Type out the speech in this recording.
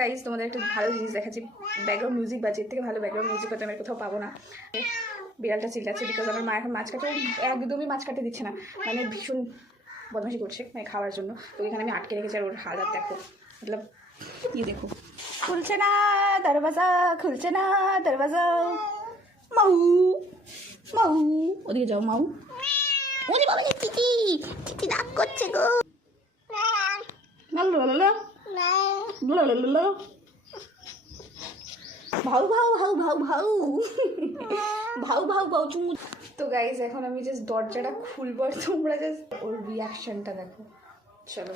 Guys তোমাদের একটা ভালো জিনিস দেখাচ্ছি, ব্যাকগ্রাউন্ড মিউজিক বাজে, এর থেকে ভালো ব্যাকগ্রাউন্ড মিউজিক হয়তো আমি কোথাও পাবো না। বিড়ালটা চিল্লাচ্ছে বিকজ আমার মা এখন মাছ কাটে, একদমই মাছ কাটতে দিচ্ছে না, মানে ভীষণ বদমাশি করছে মানে খাওয়ার জন্য। তো এখানে আমি আটকে রেখেছি আর ওর হালাত দেখো, মতলব ये देखो, খুলছে না দরওয়াজা, খুলছে না দরওয়াজা। মাউ মাউ, ওদিকে যাও মাউ। ওরে বাবা চিচি, চিচি ডাক করছে গো। লালা লালা ভাউ ভাউ ভাউ ভাউ ভাউ ভাউ ভাউ ভাউ চুমু। তো গাইজ এখন আমি জাস্ট দরজাটা খুলবো আর তোমরা জাস্ট ওর রিয়াকশনটা দেখো। চলো